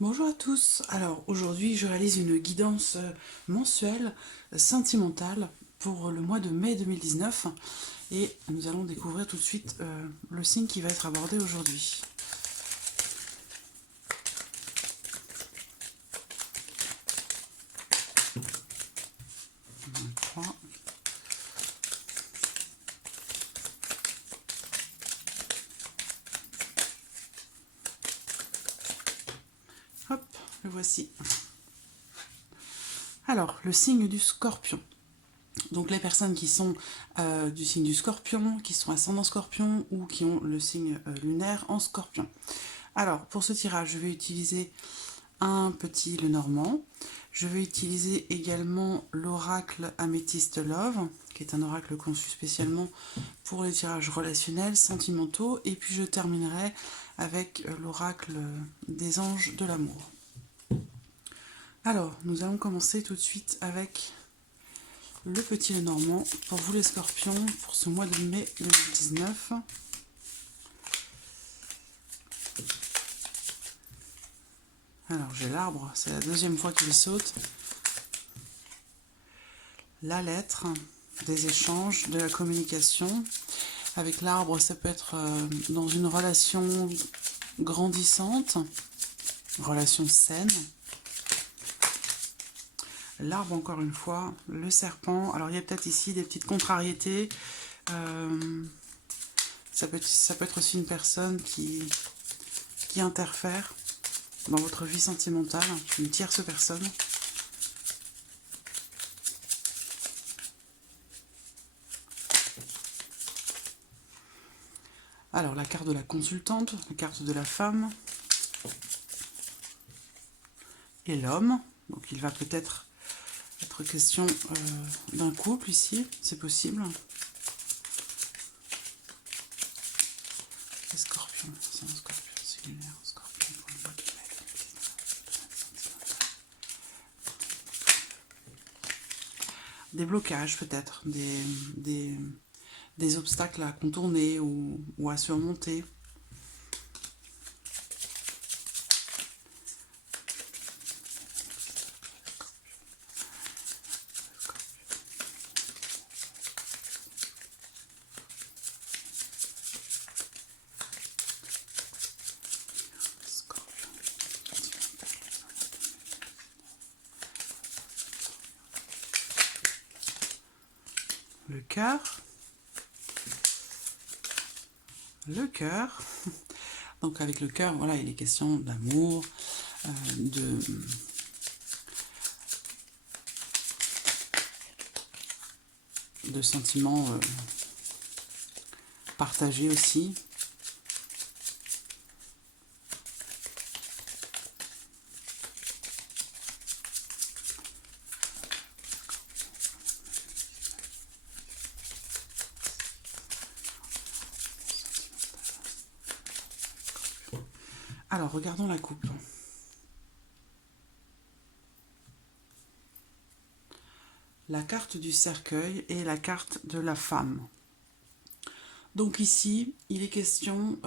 Bonjour à tous. Alors aujourd'hui, je réalise une guidance mensuelle sentimentale pour le mois de mai 2019 et nous allons découvrir tout de suite le signe qui va être abordé aujourd'hui. Un, trois. Hop, le voici. Alors, le signe du Scorpion. Donc les personnes qui sont du signe du Scorpion, qui sont ascendant Scorpion ou qui ont le signe lunaire en Scorpion. Alors, pour ce tirage, je vais utiliser un petit Lenormand. Je vais utiliser également l'oracle Améthyste Love, qui est un oracle conçu spécialement pour les tirages relationnels, sentimentaux. Et puis je terminerai avec l'oracle des anges de l'amour. Alors, nous allons commencer tout de suite avec le petit Lenormand pour vous les scorpions pour ce mois de mai 2019. Alors j'ai l'arbre, c'est la deuxième fois qu'il saute. La lettre, des échanges, de la communication. Avec l'arbre, ça peut être dans une relation grandissante, relation saine. L'arbre, encore une fois, le serpent. Alors il y a peut-être ici des petites contrariétés. Ça peut être aussi une personne qui interfère dans votre vie sentimentale, une tierce personne. Alors la carte de la consultante, la carte de la femme et l'homme. Donc il va peut-être être question d'un couple ici, c'est possible. Les scorpions, c'est un scorpion, c'est lunaire, un scorpion pour le mois de mai. Des blocages peut-être, des obstacles à contourner ou à surmonter. Le cœur. Le cœur. Donc avec le cœur, voilà, il est question d'amour, de sentiments partagés aussi. Alors, regardons la coupe. La carte du cercueil et la carte de la femme. Donc ici, il est question...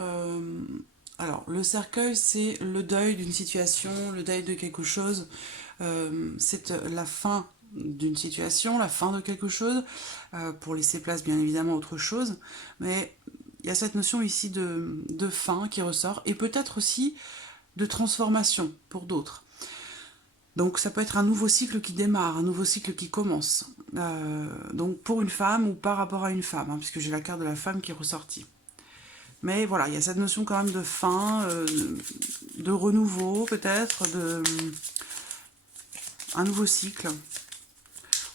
alors, le cercueil, c'est le deuil d'une situation, le deuil de quelque chose. C'est la fin d'une situation, la fin de quelque chose, pour laisser place, bien évidemment, à autre chose. Mais il y a cette notion ici de fin qui ressort, et peut-être aussi de transformation pour d'autres. Donc ça peut être un nouveau cycle qui démarre, un nouveau cycle qui commence. Donc pour une femme ou par rapport à une femme, hein, puisque j'ai la carte de la femme qui est ressortie. Mais voilà, il y a cette notion quand même de fin, de renouveau peut-être, un nouveau cycle.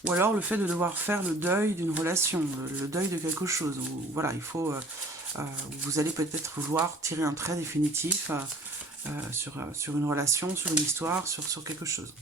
Ou alors le fait de devoir faire le deuil d'une relation, le deuil de quelque chose. Où, voilà, il faut... vous allez peut-être vouloir tirer un trait définitif sur une relation, sur une histoire, sur quelque chose.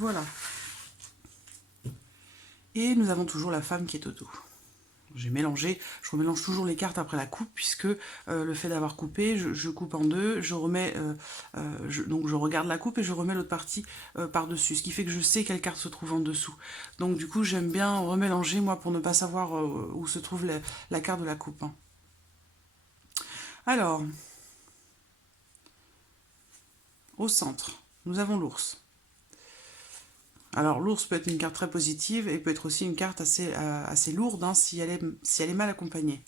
Voilà. Et nous avons toujours la femme qui est au dos. J'ai mélangé, je remélange toujours les cartes après la coupe, puisque le fait d'avoir coupé, je coupe en deux, je remets, donc je regarde la coupe et je remets l'autre partie par-dessus, ce qui fait que je sais quelle carte se trouve en dessous. Donc du coup, j'aime bien remélanger, moi, pour ne pas savoir où se trouve la carte de la coupe. Hein. Alors, au centre, nous avons l'ours. Alors l'ours peut être une carte très positive et peut être aussi une carte assez lourde hein, si elle est mal accompagnée.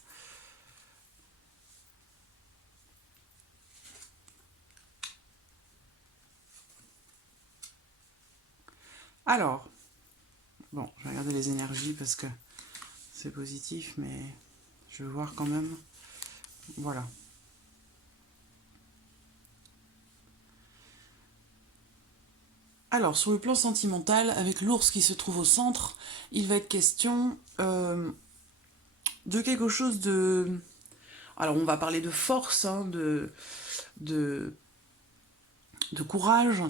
Alors, bon, je vais regarder les énergies parce que c'est positif, mais je vais voir quand même. Voilà. Alors, sur le plan sentimental, avec l'ours qui se trouve au centre, il va être question de quelque chose de... Alors, on va parler de force, hein, de courage.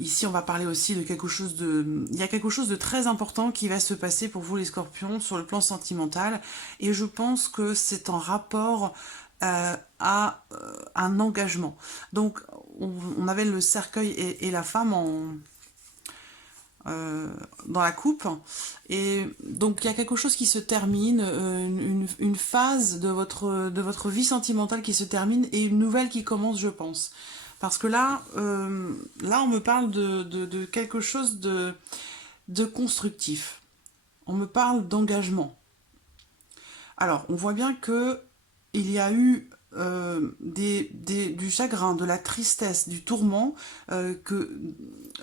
Ici, on va parler aussi de quelque chose de... Il y a quelque chose de très important qui va se passer pour vous, les scorpions, sur le plan sentimental. Et je pense que c'est en rapport à un engagement. Donc, on avait le cercueil et la femme dans la coupe. Et donc, il y a quelque chose qui se termine, une phase de votre vie sentimentale qui se termine et une nouvelle qui commence, je pense. Parce que là, on me parle de quelque chose de constructif. On me parle d'engagement. Alors, on voit bien que il y a eu du chagrin, de la tristesse, du tourment,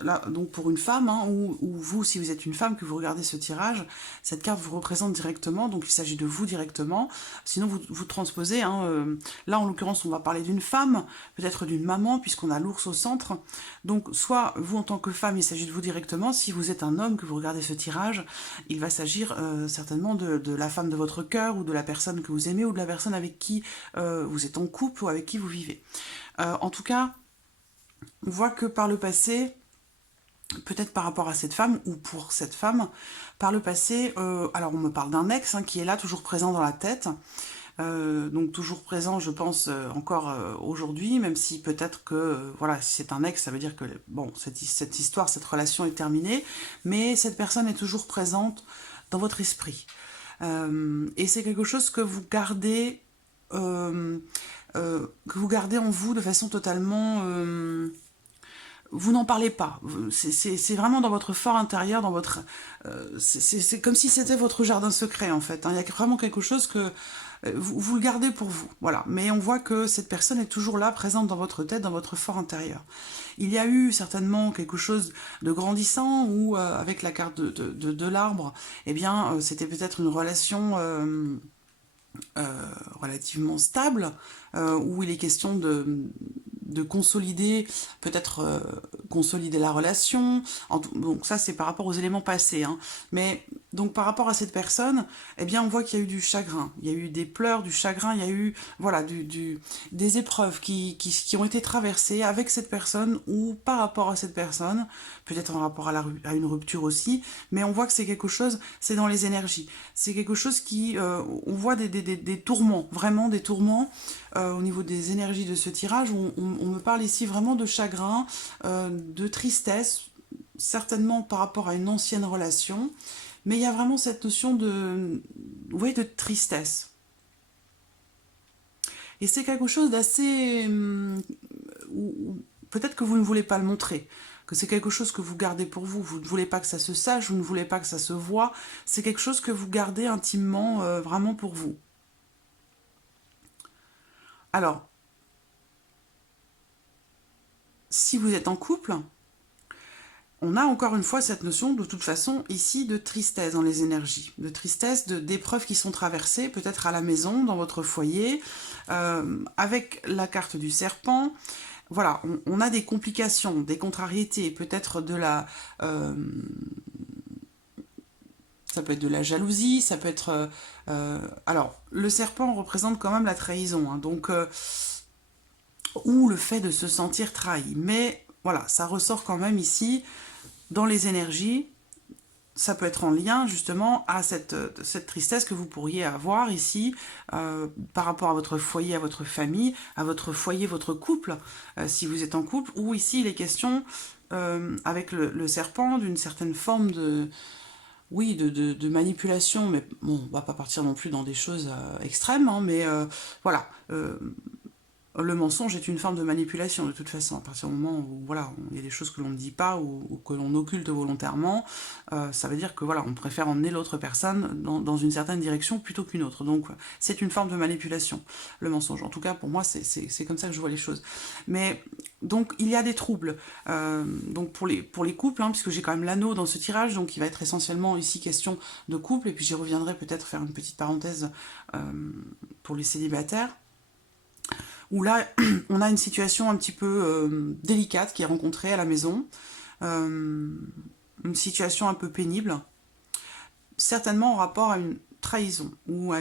là, donc pour une femme, hein, ou vous, si vous êtes une femme, que vous regardez ce tirage, cette carte vous représente directement, donc il s'agit de vous directement. Sinon, vous transposez. Hein, là, en l'occurrence, on va parler d'une femme, peut-être d'une maman, puisqu'on a l'ours au centre. Donc, soit vous, en tant que femme, il s'agit de vous directement. Si vous êtes un homme, que vous regardez ce tirage, il va s'agir certainement de la femme de votre cœur, ou de la personne que vous aimez, ou de la personne avec qui vous êtes en couple, ou avec qui vous vivez. En tout cas, on voit que par le passé, peut-être par rapport à cette femme, ou pour cette femme, par le passé, alors on me parle d'un ex hein, qui est là, toujours présent dans la tête, donc toujours présent, je pense, encore aujourd'hui, même si peut-être que, voilà, si c'est un ex, ça veut dire que, bon, cette histoire, cette relation est terminée, mais cette personne est toujours présente dans votre esprit. Et c'est quelque chose que vous gardez, en vous de façon totalement... vous n'en parlez pas. C'est vraiment dans votre fort intérieur, dans votre... c'est comme si c'était votre jardin secret, en fait. Hein. Il y a vraiment quelque chose que vous le gardez pour vous. Voilà. Mais on voit que cette personne est toujours là, présente dans votre tête, dans votre fort intérieur. Il y a eu certainement quelque chose de grandissant où, avec la carte de l'arbre, eh bien, c'était peut-être une relation... relativement stable, où il est question de consolider, peut-être consolider la relation. Donc ça, c'est par rapport aux éléments passés. Hein. Mais donc par rapport à cette personne, eh bien, on voit qu'il y a eu du chagrin. Il y a eu des pleurs, du chagrin, il y a eu voilà, des épreuves qui ont été traversées avec cette personne ou par rapport à cette personne, peut-être en rapport à une rupture aussi, mais on voit que c'est quelque chose, c'est dans les énergies. C'est quelque chose qui... on voit des tourments, vraiment des tourments au niveau des énergies de ce tirage. On me parle ici vraiment de chagrin, de tristesse, certainement par rapport à une ancienne relation, mais il y a vraiment cette notion de tristesse. Et c'est quelque chose d'assez... peut-être que vous ne voulez pas le montrer, que c'est quelque chose que vous gardez pour vous. Vous ne voulez pas que ça se sache, vous ne voulez pas que ça se voie. C'est quelque chose que vous gardez intimement, vraiment pour vous. Alors, si vous êtes en couple, on a encore une fois cette notion, de toute façon, ici, de tristesse dans les énergies. De tristesse, d'épreuves qui sont traversées, peut-être à la maison, dans votre foyer, avec la carte du serpent. Voilà, on a des complications, des contrariétés, peut-être de la... ça peut être de la jalousie, ça peut être... alors, le serpent représente quand même la trahison, hein, donc... ou le fait de se sentir trahi. Mais voilà, ça ressort quand même ici dans les énergies, ça peut être en lien justement à cette tristesse que vous pourriez avoir ici par rapport à votre foyer, à votre famille, à votre foyer, votre couple, si vous êtes en couple, ou ici il est question avec le serpent d'une certaine forme de, oui, de manipulation, mais bon, on va pas partir non plus dans des choses extrêmes, hein, mais voilà. Le mensonge est une forme de manipulation de toute façon. À partir du moment où voilà, il y a des choses que l'on ne dit pas ou que l'on occulte volontairement, ça veut dire que voilà, on préfère emmener l'autre personne dans une certaine direction plutôt qu'une autre. Donc c'est une forme de manipulation, le mensonge. En tout cas, pour moi, c'est comme ça que je vois les choses. Mais donc il y a des troubles. Donc pour les couples, hein, puisque j'ai quand même l'anneau dans ce tirage, donc il va être essentiellement ici question de couple, et puis j'y reviendrai peut-être faire une petite parenthèse pour les célibataires, où là, on a une situation un petit peu délicate qui est rencontrée à la maison, une situation un peu pénible, certainement en rapport à une trahison ou à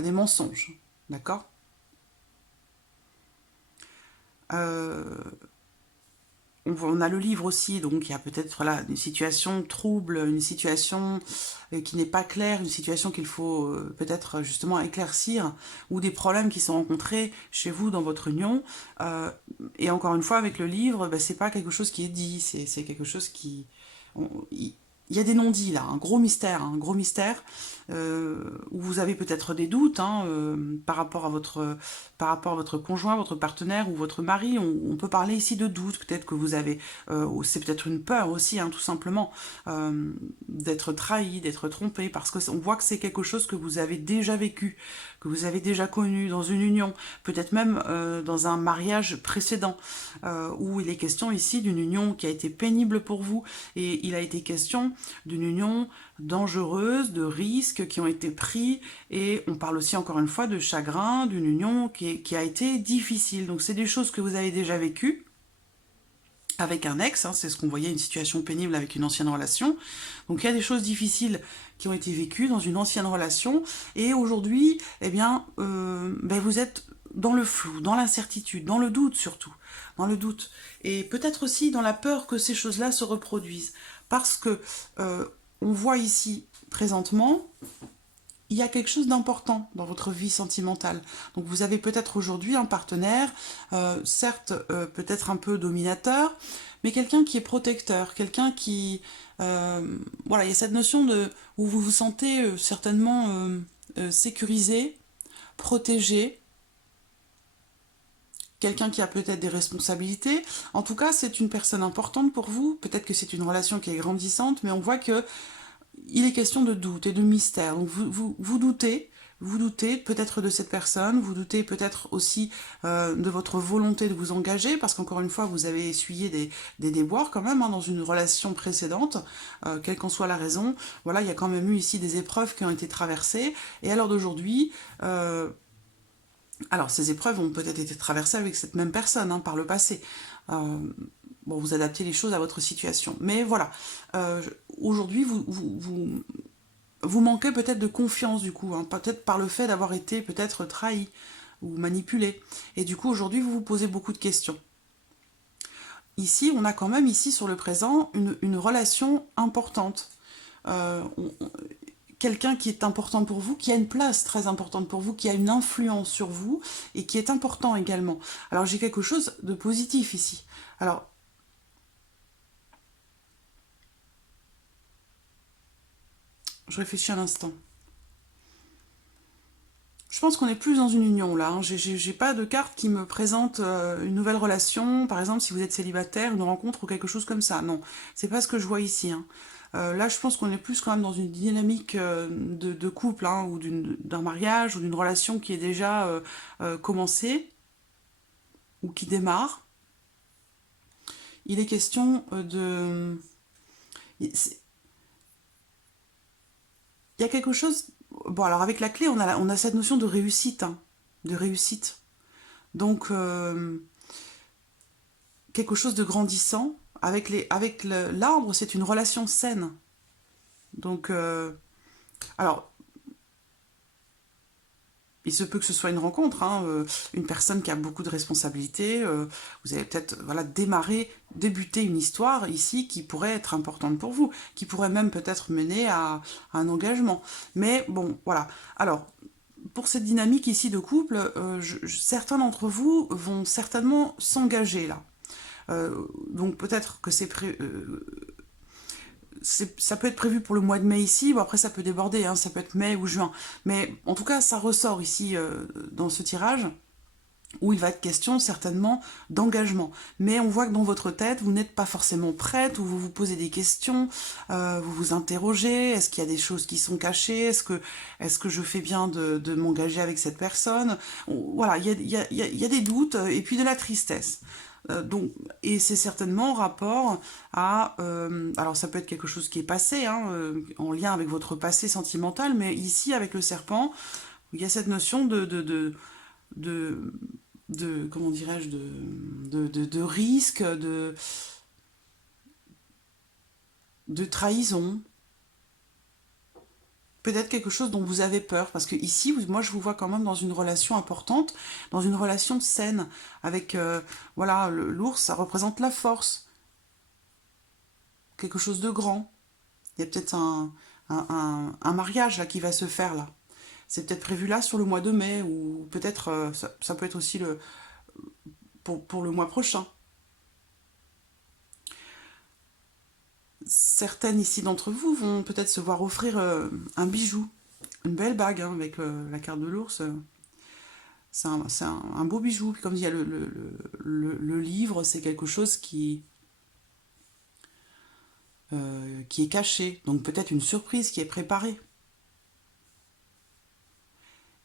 des mensonges, d'accord. On a le livre aussi, donc il y a peut-être là une situation trouble, une situation qui n'est pas claire, une situation qu'il faut peut-être justement éclaircir, ou des problèmes qui sont rencontrés chez vous dans votre union. Et encore une fois, avec le livre, ben, c'est pas quelque chose qui est dit, c'est quelque chose qui... Il y a des non-dits là, un gros mystère, où vous avez peut-être des doutes hein, par rapport à votre conjoint, votre partenaire ou votre mari. On peut parler ici de doutes, peut-être que vous avez, c'est peut-être une peur aussi, hein, tout simplement, d'être trahi, d'être trompé, parce qu'on voit que c'est quelque chose que vous avez déjà vécu, que vous avez déjà connu dans une union, peut-être même dans un mariage précédent, où il est question ici d'une union qui a été pénible pour vous, et il a été question d'une union dangereuse, de risques qui ont été pris, et on parle aussi encore une fois de chagrin, d'une union qui a été difficile. Donc c'est des choses que vous avez déjà vécues avec un ex, hein, c'est ce qu'on voyait, une situation pénible avec une ancienne relation. Donc il y a des choses difficiles qui ont été vécues dans une ancienne relation, et aujourd'hui, eh bien, vous êtes dans le flou, dans l'incertitude, dans le doute surtout, dans le doute, et peut-être aussi dans la peur que ces choses-là se reproduisent, parce que on voit ici présentement, il y a quelque chose d'important dans votre vie sentimentale. Donc vous avez peut-être aujourd'hui un partenaire, certes peut-être un peu dominateur, mais quelqu'un qui est protecteur, quelqu'un qui... voilà, il y a cette notion de où vous vous sentez certainement sécurisé, protégé, quelqu'un qui a peut-être des responsabilités. En tout cas, c'est une personne importante pour vous. Peut-être que c'est une relation qui est grandissante, mais on voit que il est question de doute et de mystère. Donc vous doutez peut-être de cette personne, vous doutez peut-être aussi de votre volonté de vous engager, parce qu'encore une fois, vous avez essuyé des déboires quand même hein, dans une relation précédente, quelle qu'en soit la raison. Voilà, il y a quand même eu ici des épreuves qui ont été traversées, et à l'heure d'aujourd'hui... alors, ces épreuves ont peut-être été traversées avec cette même personne hein, par le passé. Bon, vous adaptez les choses à votre situation. Mais voilà, aujourd'hui, vous manquez peut-être de confiance du coup, hein, peut-être par le fait d'avoir été peut-être trahi ou manipulé. Et du coup, aujourd'hui, vous vous posez beaucoup de questions. Ici, on a quand même ici sur le présent une relation importante. Quelqu'un qui est important pour vous, qui a une place très importante pour vous, qui a une influence sur vous et qui est important également. Alors j'ai quelque chose de positif ici. Alors, je réfléchis un instant. Je pense qu'on est plus dans une union là. Hein. J'ai pas de carte qui me présente une nouvelle relation, par exemple si vous êtes célibataire, une rencontre ou quelque chose comme ça. Non, c'est pas ce que je vois ici. Hein. Là, je pense qu'on est plus quand même dans une dynamique de couple hein, ou d'un mariage ou d'une relation qui est déjà commencée ou qui démarre. Il est question de... Il y a quelque chose... Bon, alors avec la clé, on a cette notion de réussite. Hein, de réussite. Donc, quelque chose de grandissant. Avec l'arbre, c'est une relation saine. Donc, alors, il se peut que ce soit une rencontre, hein, une personne qui a beaucoup de responsabilités. Vous allez peut-être voilà, débuter une histoire ici qui pourrait être importante pour vous, qui pourrait même peut-être mener à un engagement. Mais bon, voilà. Alors, pour cette dynamique ici de couple, certains d'entre vous vont certainement s'engager là. Donc peut-être que ça peut être prévu pour le mois de mai ici, bon après ça peut déborder, hein, ça peut être mai ou juin, mais en tout cas ça ressort ici dans ce tirage, où il va être question certainement d'engagement. Mais on voit que dans votre tête, vous n'êtes pas forcément prête, ou vous vous posez des questions, vous vous interrogez, est-ce qu'il y a des choses qui sont cachées, est-ce que je fais bien de m'engager avec cette personne. Voilà, il y a des doutes, et puis de la tristesse. Donc, et c'est certainement en rapport à... alors ça peut être quelque chose qui est passé, hein, en lien avec votre passé sentimental, mais ici, avec le serpent, il y a cette notion de, comment dirais-je, de risque, de trahison. Peut-être quelque chose dont vous avez peur, parce que ici, moi, je vous vois quand même dans une relation importante, dans une relation saine, avec, voilà, l'ours, ça représente la force, quelque chose de grand. Il y a peut-être un mariage là qui va se faire là. C'est peut-être prévu là sur le mois de mai, ou peut-être ça peut être aussi pour le mois prochain. Certaines ici d'entre vous vont peut-être se voir offrir un bijou, une belle bague, hein, avec la carte de l'ours. C'est un beau bijou. Puis comme il y a le livre, c'est quelque chose qui est caché. Donc peut-être une surprise qui est préparée.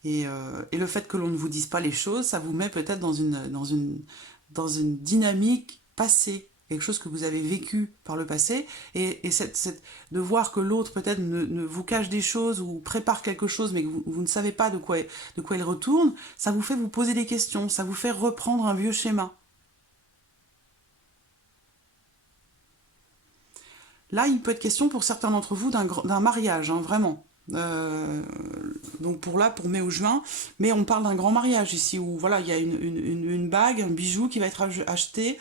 Et le fait que l'on ne vous dise pas les choses, ça vous met peut-être dans une dynamique passée, quelque chose que vous avez vécu par le passé, et de voir que l'autre peut-être ne vous cache des choses ou prépare quelque chose, mais que vous ne savez pas de quoi il retourne, ça vous fait vous poser des questions, ça vous fait reprendre un vieux schéma. Là, il peut être question pour certains d'entre vous d'un mariage, hein, vraiment. Donc pour mai ou juin, mais on parle d'un grand mariage ici où voilà, il y a une bague, un bijou qui va être acheté.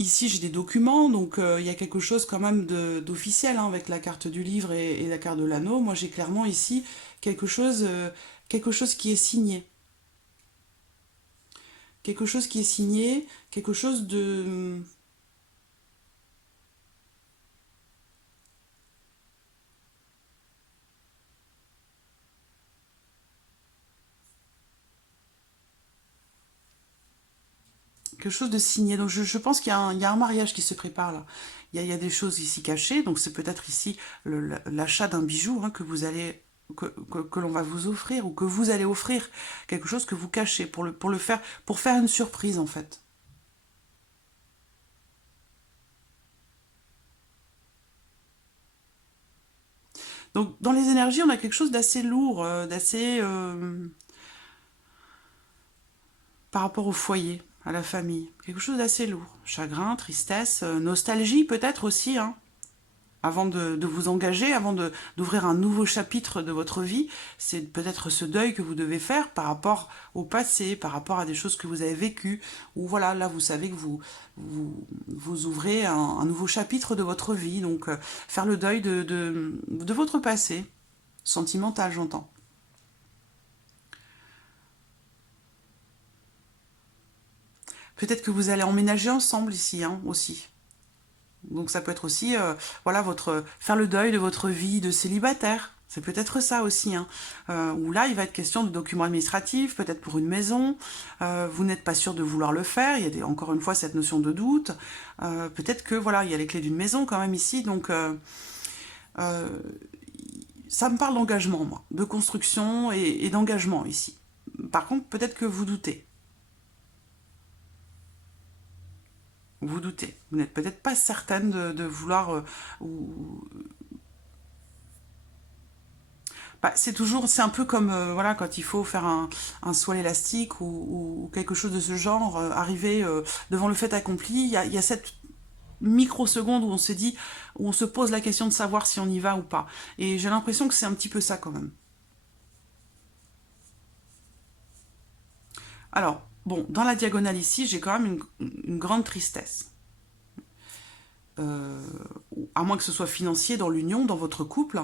Ici j'ai des documents, donc il y a quelque chose quand même d'officiel, hein, avec la carte du livre et la carte de l'anneau. Moi j'ai clairement ici quelque chose qui est signé. Quelque chose qui est signé, quelque chose de... quelque chose de signé. Donc je pense qu'il y a un mariage qui se prépare là. Il y a des choses ici cachées, donc c'est peut-être ici l'achat d'un bijou, hein, que l'on va vous offrir, ou que vous allez offrir, quelque chose que vous cachez pour faire une surprise en fait. Donc dans les énergies, on a quelque chose d'assez lourd, d'assez par rapport au foyer, à la famille. Quelque chose d'assez lourd. Chagrin, tristesse, nostalgie peut-être aussi, hein. Avant de vous engager, d'ouvrir un nouveau chapitre de votre vie, c'est peut-être ce deuil que vous devez faire par rapport au passé, par rapport à des choses que vous avez vécues, ou voilà, là vous savez que vous ouvrez un nouveau chapitre de votre vie, donc faire le deuil de votre passé, sentimental j'entends. Peut-être que vous allez emménager ensemble ici, hein, aussi. Donc ça peut être aussi, voilà, faire le deuil de votre vie de célibataire. C'est peut-être ça aussi, hein. Où là, il va être question de documents administratifs, peut-être pour une maison. Vous n'êtes pas sûr de vouloir le faire. Il y a encore une fois cette notion de doute. Peut-être que voilà, il y a les clés d'une maison quand même ici. Donc euh, ça me parle d'engagement, moi, de construction et d'engagement ici. Par contre, peut-être que vous doutez. Vous doutez. Vous n'êtes peut-être pas certaine de vouloir bah, c'est un peu comme voilà, quand il faut faire un soin élastique ou quelque chose de ce genre, arriver devant le fait accompli, il y a cette microseconde où on se dit, où on se pose la question de savoir si on y va ou pas. Et j'ai l'impression que c'est un petit peu ça quand même. Alors, bon, dans la diagonale ici, j'ai quand même une grande tristesse. Euh, à moins que ce soit financier dans l'union, dans votre couple,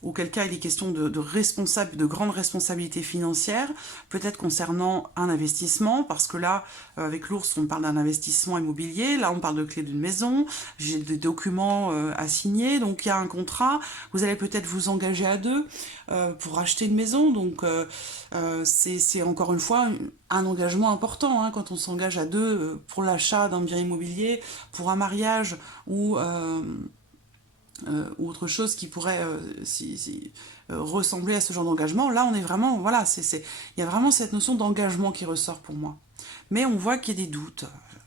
auquel cas il est question de grandes responsabilités financières, peut-être concernant un investissement, parce que là, avec l'ours, on parle d'un investissement immobilier, là on parle de clé d'une maison, j'ai des documents à signer, donc il y a un contrat, vous allez peut-être vous engager à deux pour acheter une maison, donc c'est encore une fois un engagement important hein, quand on s'engage à deux pour l'achat d'un bien immobilier, pour un mariage ou autre chose qui pourrait ressembler à ce genre d'engagement. Là, on est vraiment, voilà, il y a vraiment cette notion d'engagement qui ressort pour moi. Mais on voit qu'il y a des doutes.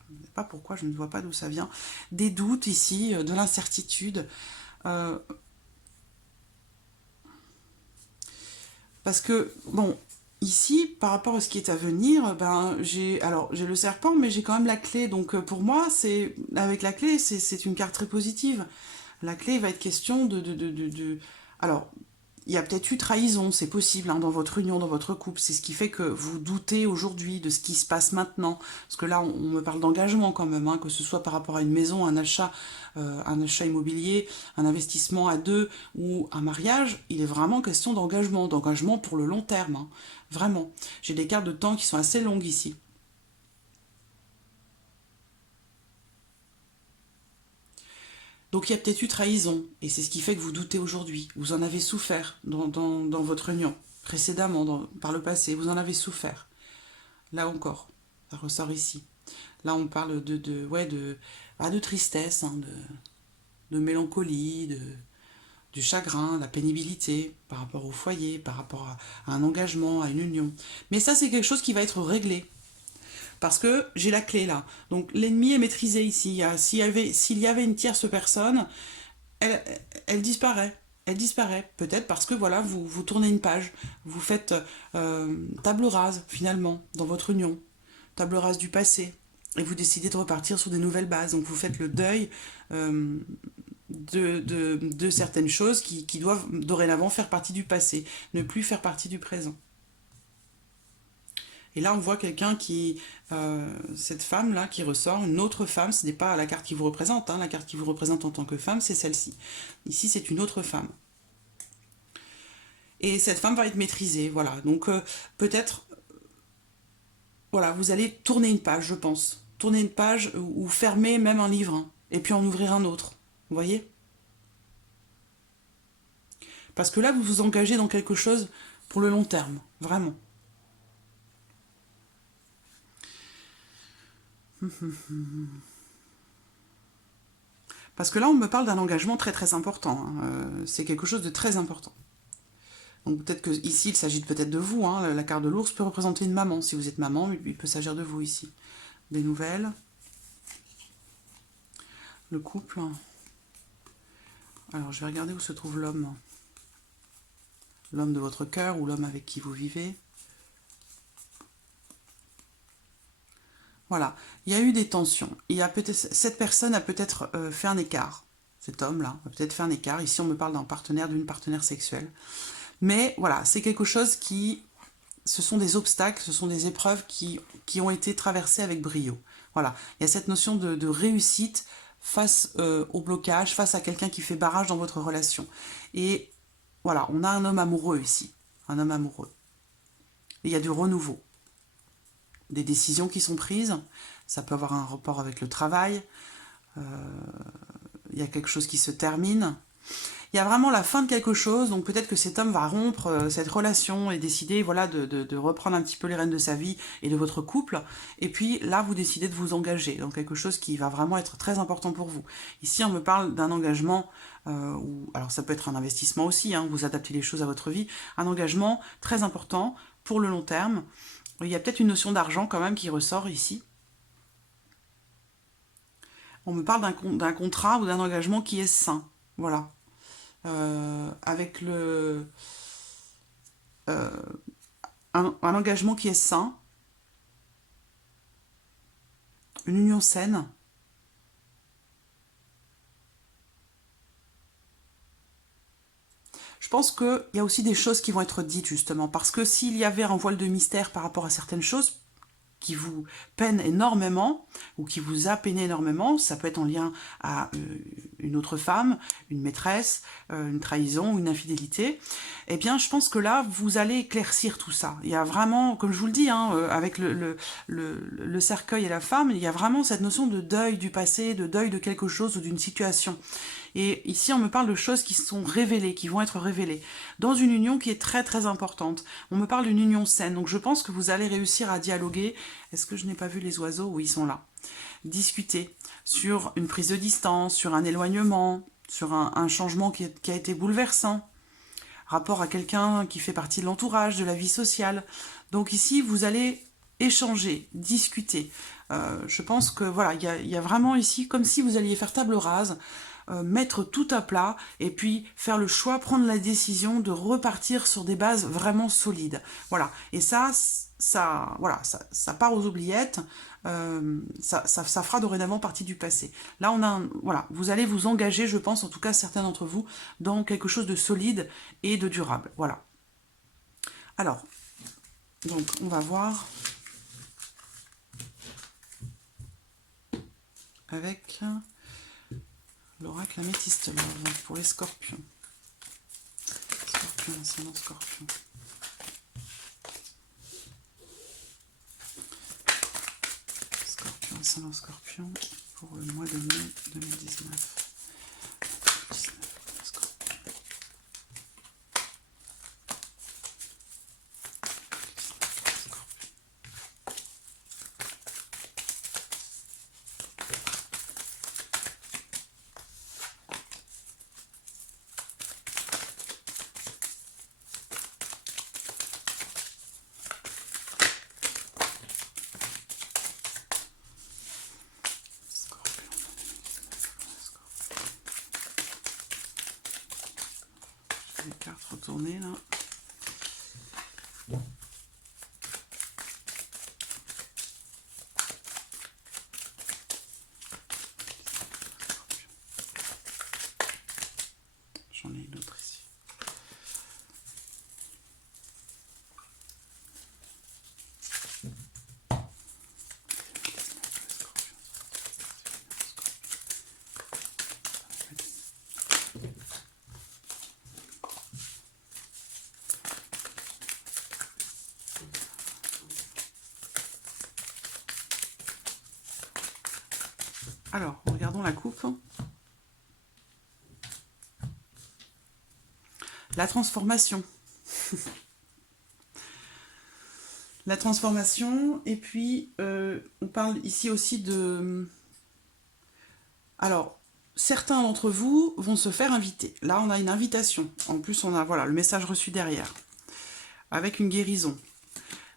Je ne sais pas pourquoi, je ne vois pas d'où ça vient. Des doutes ici, de l'incertitude. Euh, parce que, bon, ici, par rapport à ce qui est à venir, ben, j'ai le serpent, mais j'ai quand même la clé. Donc, pour moi, avec la clé, c'est une carte très positive. La clé va être question Alors, il y a peut-être eu trahison, c'est possible, hein, dans votre union, dans votre couple. C'est ce qui fait que vous doutez aujourd'hui de ce qui se passe maintenant. Parce que là, on me parle d'engagement quand même, hein, que ce soit par rapport à une maison, un achat immobilier, un investissement à deux ou un mariage. Il est vraiment question d'engagement pour le long terme. Hein, vraiment. J'ai des cartes de temps qui sont assez longues ici. Donc il y a peut-être eu trahison, et c'est ce qui fait que vous doutez aujourd'hui. Vous en avez souffert dans votre union, précédemment, par le passé, vous en avez souffert. Là encore, ça ressort ici. Là on parle de tristesse, hein, de mélancolie, du chagrin, de la pénibilité par rapport au foyer, par rapport à un engagement, à une union. Mais ça c'est quelque chose qui va être réglé. Parce que j'ai la clé là. Donc l'ennemi est maîtrisé ici. S'il y avait une tierce personne, elle, elle disparaît. Elle disparaît. Peut-être parce que voilà, vous tournez une page. Vous faites table rase, finalement, dans votre union. Table rase du passé. Et vous décidez de repartir sur des nouvelles bases. Donc vous faites le deuil euh, de certaines choses qui doivent dorénavant faire partie du passé, ne plus faire partie du présent. Et là, on voit quelqu'un cette femme-là qui ressort, une autre femme, ce n'est pas la carte qui vous représente, hein, la carte qui vous représente en tant que femme, c'est celle-ci. Ici, c'est une autre femme. Et cette femme va être maîtrisée, voilà. Donc, peut-être, voilà, vous allez tourner une page, je pense. Tourner une page ou fermer même un livre, hein, et puis en ouvrir un autre. Vous voyez? Parce que là, vous vous engagez dans quelque chose pour le long terme, vraiment. Parce que là, on me parle d'un engagement très très important. Hein. C'est quelque chose de très important. Donc peut-être que ici, il s'agit peut-être de vous. Hein. La carte de l'ours peut représenter une maman. Si vous êtes maman, il peut s'agir de vous ici. Des nouvelles. Le couple. Alors, je vais regarder où se trouve l'homme. L'homme de votre cœur ou l'homme avec qui vous vivez. Voilà. Il y a eu des tensions. Cette personne a peut-être fait un écart. Cet homme-là a peut-être fait un écart. Ici, on me parle d'un partenaire, d'une partenaire sexuelle. Mais voilà, c'est quelque chose ce sont des obstacles, ce sont des épreuves qui ont été traversées avec brio. Voilà, il y a cette notion de réussite face au blocage, face à quelqu'un qui fait barrage dans votre relation. Et voilà, on a un homme amoureux ici, un homme amoureux. Et il y a du renouveau, des décisions qui sont prises, ça peut avoir un rapport avec le travail, il y a quelque chose qui se termine. Il y a vraiment la fin de quelque chose, donc peut-être que cet homme va rompre cette relation et décider voilà, de reprendre un petit peu les rênes de sa vie et de votre couple. Et puis là, vous décidez de vous engager dans quelque chose qui va vraiment être très important pour vous. Ici, on me parle d'un engagement, alors ça peut être un investissement aussi, hein, vous adaptez les choses à votre vie, un engagement très important pour le long terme. Il y a peut-être une notion d'argent quand même qui ressort ici. On me parle d'un contrat ou d'un engagement qui est sain. Voilà. Avec un engagement qui est sain, une union saine. Je pense qu'il y a aussi des choses qui vont être dites justement, parce que s'il y avait un voile de mystère par rapport à certaines choses, qui vous peine énormément ou qui vous a peiné énormément, ça peut être en lien à une autre femme, une maîtresse, une trahison, une infidélité, eh bien je pense que là vous allez éclaircir tout ça. Il y a vraiment, comme je vous le dis, hein, avec le cercueil et la femme, il y a vraiment cette notion de deuil du passé, de deuil de quelque chose ou d'une situation. Et ici, on me parle de choses qui sont révélées, qui vont être révélées, dans une union qui est très très importante. On me parle d'une union saine, donc je pense que vous allez réussir à dialoguer. Est-ce que je n'ai pas vu les oiseaux? Oui, ils sont là. Discuter sur une prise de distance, sur un éloignement, sur un changement qui a été bouleversant, rapport à quelqu'un qui fait partie de l'entourage, de la vie sociale. Donc ici, vous allez échanger, discuter. Je pense que voilà, il y a vraiment ici, comme si vous alliez faire table rase, mettre tout à plat et puis faire le choix, prendre la décision de repartir sur des bases vraiment solides. Voilà. Et voilà, ça part aux oubliettes. Ça fera dorénavant partie du passé. Là, voilà, vous allez vous engager, je pense, en tout cas certains d'entre vous, dans quelque chose de solide et de durable. Voilà. Alors, donc, on va voir avec l'oracle Améthyste Love pour les scorpions. Scorpion, ascendant scorpion. Scorpion, ascendant scorpion pour le mois de mai 2019. Les cartes retournées là. J'en ai une autre ici. Alors, regardons la coupe. La transformation. La transformation, et puis on parle ici aussi de... Alors, certains d'entre vous vont se faire inviter. Là, on a une invitation. En plus, on a voilà, le message reçu derrière, avec une guérison.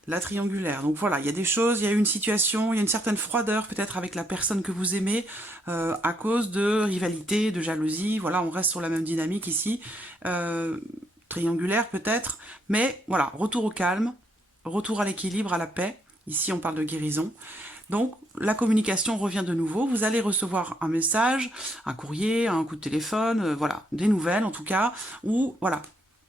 La triangulaire. Donc voilà, il y a des choses, il y a une situation, il y a une certaine froideur peut-être avec la personne que vous aimez à cause de rivalité, de jalousie. Voilà, on reste sur la même dynamique ici. Triangulaire peut-être, mais voilà, retour au calme, retour à l'équilibre, à la paix. Ici, on parle de guérison. Donc, la communication revient de nouveau. Vous allez recevoir un message, un courrier, un coup de téléphone, voilà, des nouvelles en tout cas, ou voilà,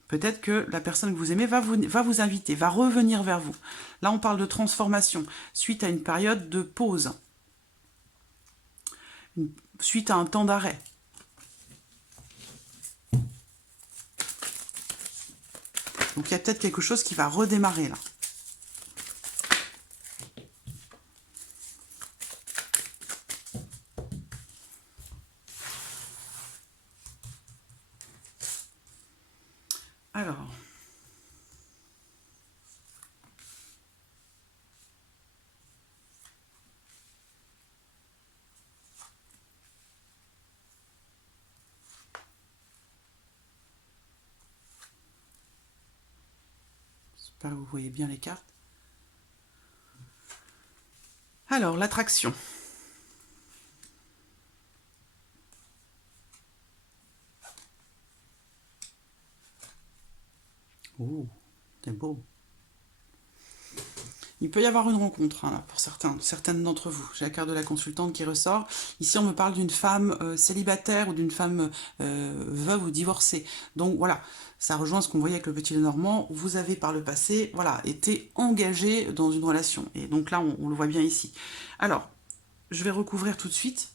peut-être que la personne que vous aimez va vous inviter, va revenir vers vous. Là, on parle de transformation, suite à une période de pause, suite à un temps d'arrêt. Donc, il y a peut-être quelque chose qui va redémarrer là. Alors... J'espère que vous voyez bien les cartes. Alors, l'attraction. Oh, c'est beau. Il peut y avoir une rencontre, hein, là, pour certaines d'entre vous. J'ai la carte de la consultante qui ressort. Ici, on me parle d'une femme célibataire ou d'une femme veuve ou divorcée. Donc voilà, ça rejoint ce qu'on voyait avec le petit Lenormand. Vous avez par le passé, voilà, été engagé dans une relation. Et donc là, on le voit bien ici. Alors, je vais recouvrir tout de suite.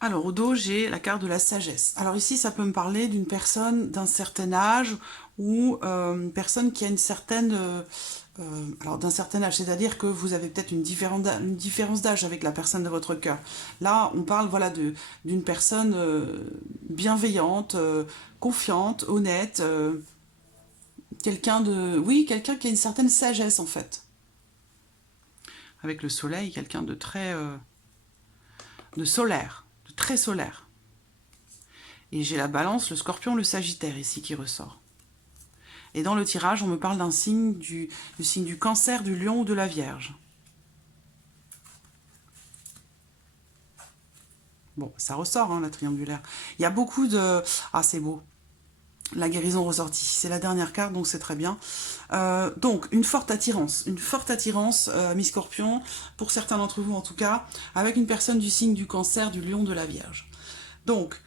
Alors, au dos, j'ai la carte de la sagesse. Alors ici, ça peut me parler d'une personne d'un certain âge ou une personne qui a une certaine... alors, d'un certain âge, c'est-à-dire que vous avez peut-être une différence d'âge avec la personne de votre cœur. Là, on parle voilà, d'une personne bienveillante, confiante, honnête, quelqu'un de... Oui, quelqu'un qui a une certaine sagesse, en fait. Avec le soleil, quelqu'un de très... de solaire, de très solaire. Et j'ai la balance, le scorpion, le sagittaire ici qui ressort. Et dans le tirage, on me parle d'un signe du signe du cancer, du lion ou de la vierge. Bon, ça ressort, hein, la triangulaire. Il y a beaucoup de... Ah, c'est beau. La guérison ressortie. C'est la dernière carte, donc c'est très bien. Donc, une forte attirance, mi-scorpion, pour certains d'entre vous en tout cas, avec une personne du signe du cancer, du lion, de la vierge. Donc,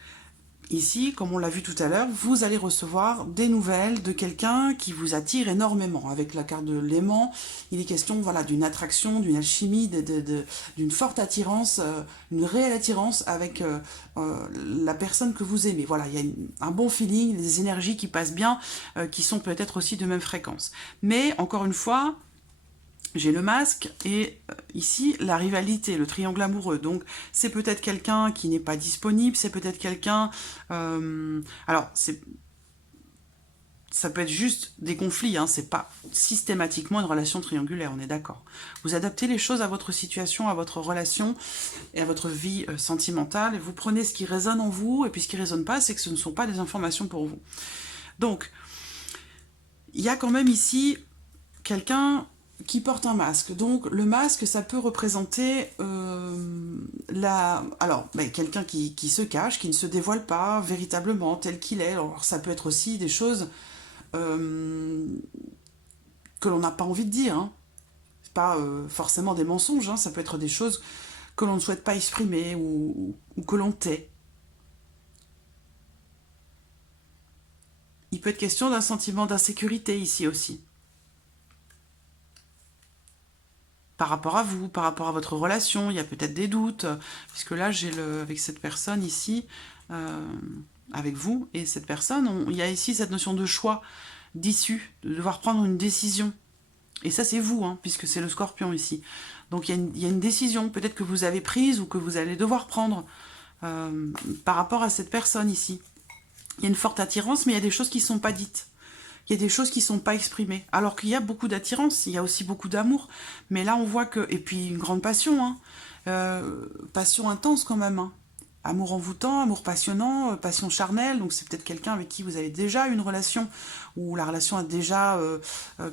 ici, comme on l'a vu tout à l'heure, vous allez recevoir des nouvelles de quelqu'un qui vous attire énormément. Avec la carte de l'aimant, il est question voilà, d'une attraction, d'une alchimie, d'une forte attirance, une réelle attirance avec la personne que vous aimez. Voilà, il y a un bon feeling, des énergies qui passent bien, qui sont peut-être aussi de même fréquence. Mais, encore une fois... J'ai le masque et ici la rivalité, le triangle amoureux. Donc c'est peut-être quelqu'un qui n'est pas disponible, c'est peut-être quelqu'un... alors ça peut être juste des conflits, hein, c'est pas systématiquement une relation triangulaire, on est d'accord. Vous adaptez les choses à votre situation, à votre relation et à votre vie sentimentale et vous prenez ce qui résonne en vous et puis ce qui ne résonne pas, c'est que ce ne sont pas des informations pour vous. Donc il y a quand même ici quelqu'un qui porte un masque. Donc le masque, ça peut représenter quelqu'un qui se cache, qui ne se dévoile pas véritablement tel qu'il est. Alors ça peut être aussi des choses que l'on n'a pas envie de dire. Hein. C'est pas forcément des mensonges, hein. Ça peut être des choses que l'on ne souhaite pas exprimer ou que l'on tait. Il peut être question d'un sentiment d'insécurité ici aussi. Par rapport à vous, par rapport à votre relation, il y a peut-être des doutes, puisque là, avec cette personne ici, avec vous et cette personne, il y a ici cette notion de choix, d'issue, de devoir prendre une décision. Et ça, c'est vous, hein, puisque c'est le scorpion ici. Donc, il y a une décision, peut-être que vous avez prise ou que vous allez devoir prendre par rapport à cette personne ici. Il y a une forte attirance, mais il y a des choses qui ne sont pas dites. Il y a des choses qui ne sont pas exprimées. Alors qu'il y a beaucoup d'attirance, il y a aussi beaucoup d'amour. Mais là, on voit que... Et puis, une grande passion, hein. Passion intense quand même. Hein. Amour envoûtant, amour passionnant, passion charnelle. Donc, c'est peut-être quelqu'un avec qui vous avez déjà une relation, ou la relation a déjà...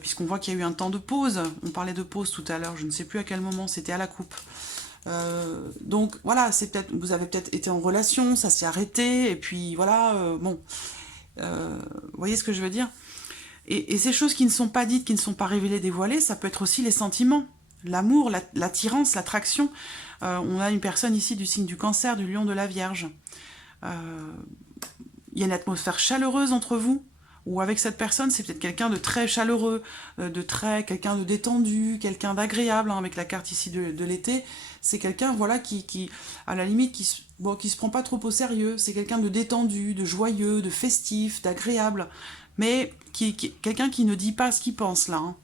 puisqu'on voit qu'il y a eu un temps de pause. On parlait de pause tout à l'heure, je ne sais plus à quel moment, c'était à la coupe. Donc, voilà, vous avez peut-être été en relation, ça s'est arrêté, et puis voilà, bon... vous voyez ce que je veux dire ? Et ces choses qui ne sont pas dites, qui ne sont pas révélées, dévoilées, ça peut être aussi les sentiments, l'amour, l'attirance, l'attraction. On a une personne ici du signe du cancer, du lion, de la vierge. Il y a une atmosphère chaleureuse entre vous, ou avec cette personne, c'est peut-être quelqu'un de très chaleureux, quelqu'un de détendu, quelqu'un d'agréable, hein, avec la carte ici de l'été. C'est quelqu'un, voilà, qui à la limite, qui se prend pas trop au sérieux. C'est quelqu'un de détendu, de joyeux, de festif, d'agréable. Mais quelqu'un qui ne dit pas ce qu'il pense, là. Hein.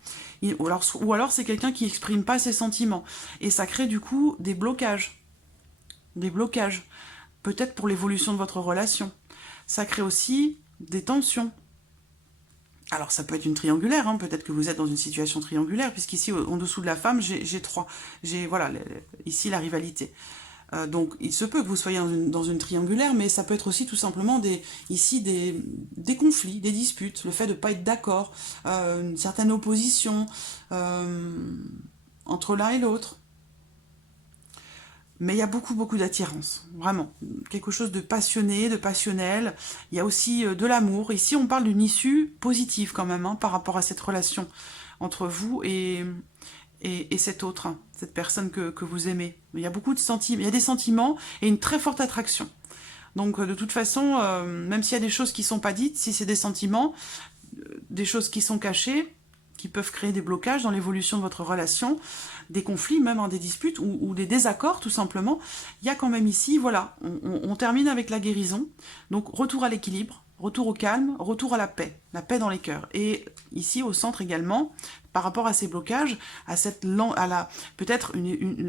Ou alors c'est quelqu'un qui n'exprime pas ses sentiments. Et ça crée du coup des blocages. Des blocages. Peut-être pour l'évolution de votre relation. Ça crée aussi des tensions. Alors ça peut être une triangulaire, hein. Peut-être que vous êtes dans une situation triangulaire, puisqu'ici, en dessous de la femme, j'ai 3. J'ai, voilà, ici la rivalité. Donc, il se peut que vous soyez dans une triangulaire, mais ça peut être aussi tout simplement ici des conflits, des disputes, le fait de ne pas être d'accord, une certaine opposition entre l'un et l'autre. Mais il y a beaucoup, beaucoup d'attirance, vraiment. Quelque chose de passionné, de passionnel. Il y a aussi de l'amour. Ici, on parle d'une issue positive quand même, hein, par rapport à cette relation entre vous et cet autre, hein, cette personne que vous aimez. Il y a beaucoup de sentiments, il y a des sentiments et une très forte attraction. Donc, de toute façon, même s'il y a des choses qui ne sont pas dites, si c'est des sentiments, des choses qui sont cachées, qui peuvent créer des blocages dans l'évolution de votre relation, des conflits, même des disputes ou des désaccords tout simplement, il y a quand même ici, voilà, on termine avec la guérison, donc retour à l'équilibre, retour au calme, retour à la paix dans les cœurs. Et ici au centre également, par rapport à ces blocages, peut-être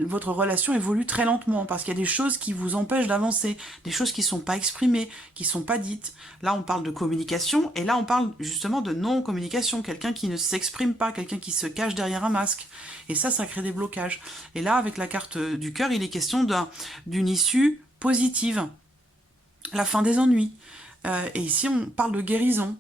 votre relation évolue très lentement parce qu'il y a des choses qui vous empêchent d'avancer, des choses qui ne sont pas exprimées, qui ne sont pas dites. Là, on parle de communication et là, on parle justement de non-communication, quelqu'un qui ne s'exprime pas, quelqu'un qui se cache derrière un masque. Et ça crée des blocages. Et là, avec la carte du cœur, il est question d'une issue positive, la fin des ennuis. Et ici, on parle de guérison.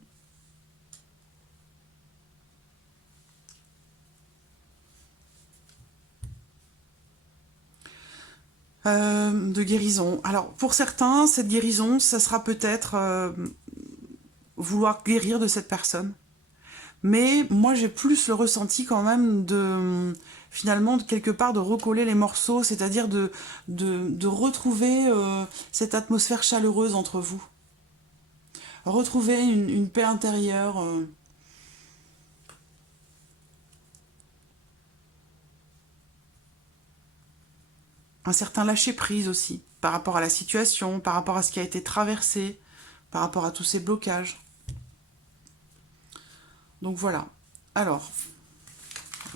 De guérison. Alors, pour certains, cette guérison, ça sera peut-être vouloir guérir de cette personne. Mais moi, j'ai plus le ressenti quand même finalement, quelque part, de recoller les morceaux, c'est-à-dire de retrouver cette atmosphère chaleureuse entre vous. Retrouver une paix intérieure. Un certain lâcher-prise aussi, par rapport à la situation, par rapport à ce qui a été traversé, par rapport à tous ces blocages. Donc voilà. Alors,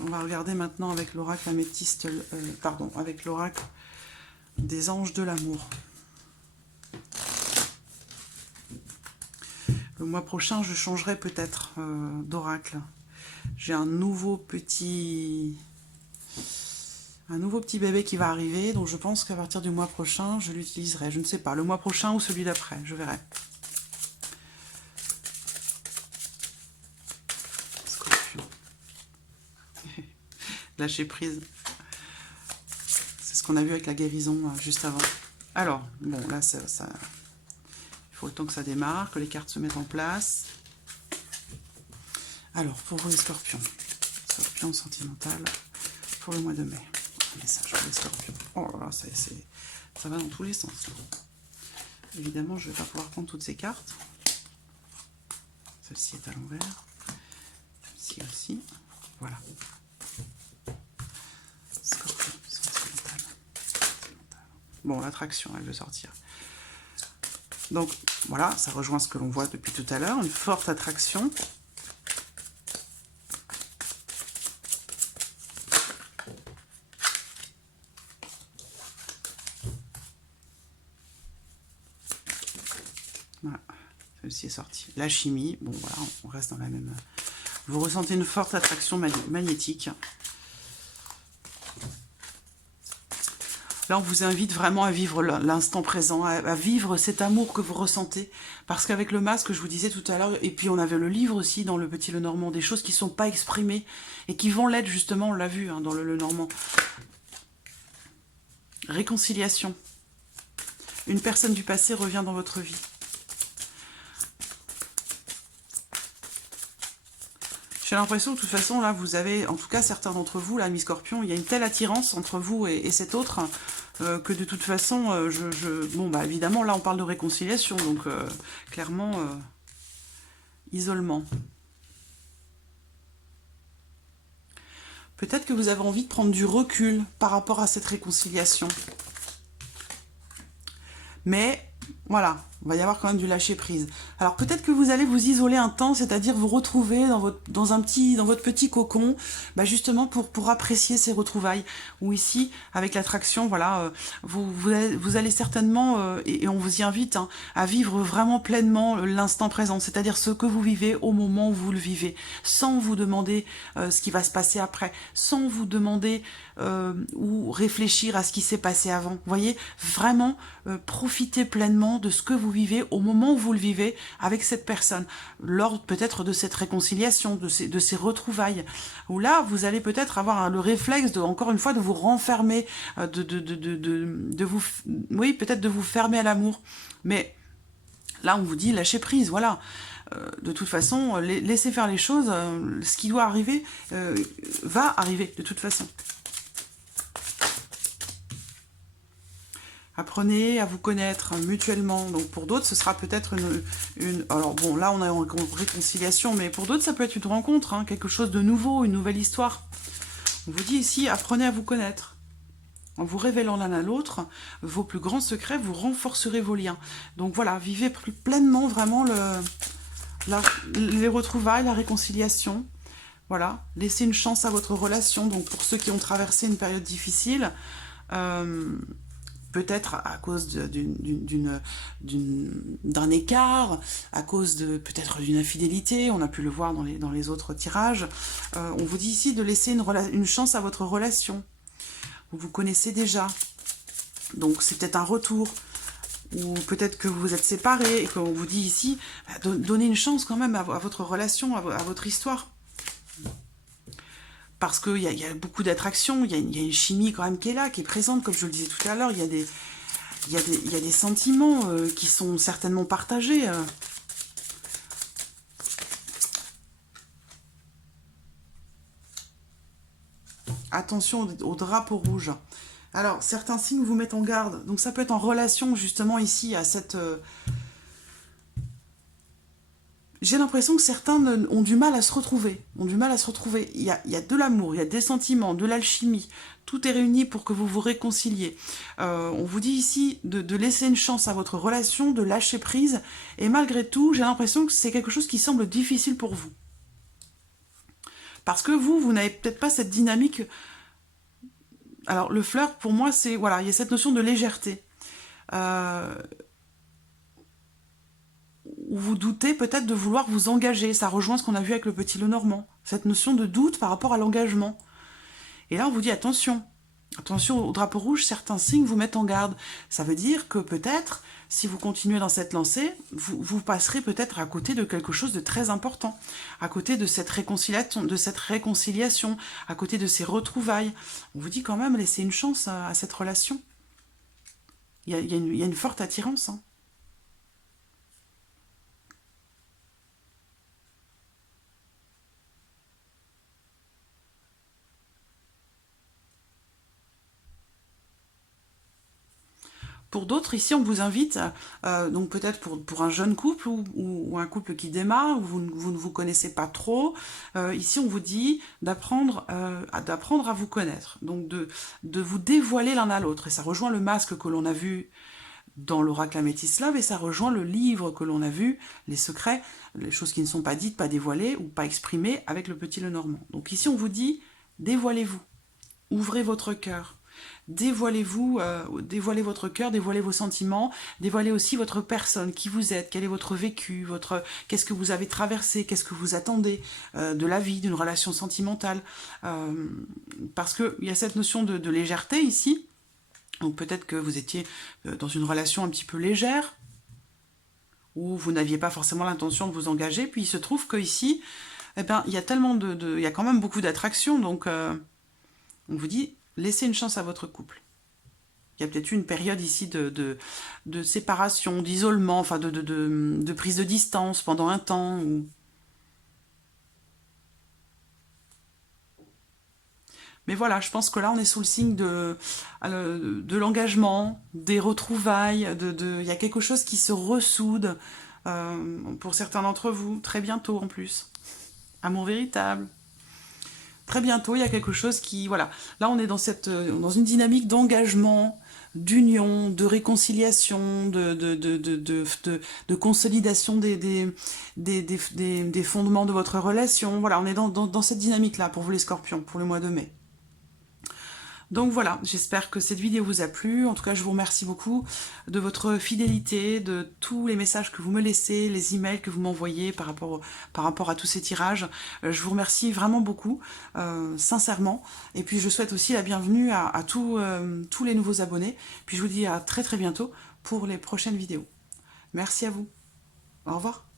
on va regarder maintenant avec l'oracle améthyste, avec l'oracle des anges de l'amour. Le mois prochain, je changerai peut-être d'oracle. J'ai un nouveau petit bébé qui va arriver, donc je pense qu'à partir du mois prochain, je l'utiliserai. Je ne sais pas, le mois prochain ou celui d'après, je verrai. Scorpion. Lâcher prise. C'est ce qu'on a vu avec la guérison juste avant. Alors, bon, là, ça, il faut le temps que ça démarre, que les cartes se mettent en place. Alors, pour vous les scorpions. Scorpion sentimental pour le mois de mai. Un message pour les scorpions. Oh là là, ça va dans tous les sens. Évidemment, je ne vais pas pouvoir prendre toutes ces cartes. Celle-ci est à l'envers. Celle-ci aussi. Voilà. Scorpion sentimental. Bon, l'attraction, elle veut sortir. Donc, voilà, ça rejoint ce que l'on voit depuis tout à l'heure. Une forte attraction. Voilà, celle-ci est sortie. La chimie, bon voilà, on reste dans la même... Vous ressentez une forte attraction magnétique. Là, on vous invite vraiment à vivre l'instant présent, à vivre cet amour que vous ressentez. Parce qu'avec le masque, je vous disais tout à l'heure, et puis on avait le livre aussi dans le Petit Lenormand, des choses qui ne sont pas exprimées et qui vont l'être justement, on l'a vu hein, dans le Lenormand. Réconciliation. Une personne du passé revient dans votre vie. J'ai l'impression que de toute façon, là, vous avez, en tout cas certains d'entre vous, là, mi-scorpion, il y a une telle attirance entre vous et cet autre, que de toute façon, bon, bah évidemment, là, on parle de réconciliation, donc clairement, isolement. Peut-être que vous avez envie de prendre du recul par rapport à cette réconciliation. Mais, voilà, Il va y avoir quand même du lâcher prise. Alors peut-être que vous allez vous isoler un temps, c'est-à-dire vous retrouver dans votre petit cocon, bah justement pour apprécier ces retrouvailles. Ou ici, avec l'attraction, voilà, vous allez certainement, et on vous y invite, hein, à vivre vraiment pleinement l'instant présent, c'est-à-dire ce que vous vivez au moment où vous le vivez, sans vous demander ce qui va se passer après, sans vous demander ou réfléchir à ce qui s'est passé avant. Vous voyez, vraiment profitez pleinement de ce que vous vivez au moment où vous le vivez avec cette personne, lors peut-être de cette réconciliation, de ces retrouvailles, où là, vous allez peut-être avoir le réflexe, encore une fois, de vous renfermer, de vous, oui, peut-être de vous fermer à l'amour, mais là, on vous dit lâchez prise, voilà. De toute façon, laissez faire les choses, ce qui doit arriver va arriver, de toute façon. Apprenez à vous connaître mutuellement. Donc pour d'autres, ce sera peut-être une... Alors bon, là on a une réconciliation, mais pour d'autres, ça peut être une rencontre, hein, quelque chose de nouveau, une nouvelle histoire. On vous dit ici, apprenez à vous connaître. En vous révélant l'un à l'autre vos plus grands secrets, vous renforcerez vos liens. Donc voilà, vivez pleinement vraiment les retrouvailles, la réconciliation. Voilà, laissez une chance à votre relation. Donc pour ceux qui ont traversé une période difficile, peut-être à cause d'un écart, à cause de peut-être d'une infidélité, on a pu le voir dans les autres tirages. On vous dit ici de laisser une chance à votre relation. Vous vous connaissez déjà, donc c'est peut-être un retour, ou peut-être que vous vous êtes séparés, et qu'on vous dit ici, donnez une chance quand même à votre relation, à votre histoire. Parce qu'il y a beaucoup d'attraction, il y a une chimie quand même qui est là, qui est présente, comme je le disais tout à l'heure, il y a des sentiments qui sont certainement partagés. Attention au drapeau rouge. Alors, certains signes vous mettent en garde. Donc ça peut être en relation justement ici à cette... J'ai l'impression que certains ont du mal à se retrouver. Il y a de l'amour, il y a des sentiments, de l'alchimie. Tout est réuni pour que vous vous réconciliez. On vous dit ici de laisser une chance à votre relation, de lâcher prise. Et malgré tout, j'ai l'impression que c'est quelque chose qui semble difficile pour vous. Parce que vous n'avez peut-être pas cette dynamique. Alors, le flirt, pour moi, c'est... Voilà, il y a cette notion de légèreté. Où vous doutez peut-être de vouloir vous engager. Ça rejoint ce qu'on a vu avec le petit Lenormand. Cette notion de doute par rapport à l'engagement. Et là, on vous dit attention. Attention au drapeau rouge, certains signes vous mettent en garde. Ça veut dire que peut-être, si vous continuez dans cette lancée, vous passerez peut-être à côté de quelque chose de très important. À côté de cette réconciliation, à côté de ces retrouvailles. On vous dit quand même, laissez une chance à cette relation. Il y a une forte attirance, hein. Pour d'autres, ici, on vous invite, donc peut-être pour un jeune couple ou un couple qui démarre, où vous ne vous connaissez pas trop, ici, on vous dit d'apprendre à vous connaître, donc de vous dévoiler l'un à l'autre. Et ça rejoint le masque que l'on a vu dans l'oracle Améthyste et ça rejoint le livre que l'on a vu, les secrets, les choses qui ne sont pas dites, pas dévoilées ou pas exprimées avec le petit Lenormand. Donc ici, on vous dit, dévoilez-vous, ouvrez votre cœur. Dévoilez-vous, dévoilez votre cœur, dévoilez vos sentiments, dévoilez aussi votre personne, qui vous êtes, quel est votre vécu, qu'est-ce que vous avez traversé, qu'est-ce que vous attendez de la vie, d'une relation sentimentale. Parce qu'il y a cette notion de légèreté ici. Donc peut-être que vous étiez dans une relation un petit peu légère, où vous n'aviez pas forcément l'intention de vous engager, puis il se trouve qu'ici, eh ben, il y a il y a quand même beaucoup d'attraction, donc on vous dit, laissez une chance à votre couple. Il y a peut-être eu une période ici de séparation, d'isolement, enfin de prise de distance pendant un temps. Mais voilà, je pense que là, on est sous le signe de l'engagement, des retrouvailles, il y a quelque chose qui se ressoude pour certains d'entre vous, très bientôt en plus. Amour véritable. très bientôt, il y a quelque chose qui, voilà, là on est dans une dynamique d'engagement, d'union, de réconciliation, de consolidation des fondements de votre relation. Voilà, on est dans cette dynamique-là pour vous les scorpions, pour le mois de mai. Donc voilà, j'espère que cette vidéo vous a plu. En tout cas, je vous remercie beaucoup de votre fidélité, de tous les messages que vous me laissez, les emails que vous m'envoyez par rapport à tous ces tirages. Je vous remercie vraiment beaucoup, sincèrement. Et puis, je souhaite aussi la bienvenue à tous les nouveaux abonnés. Puis, je vous dis à très très bientôt pour les prochaines vidéos. Merci à vous. Au revoir.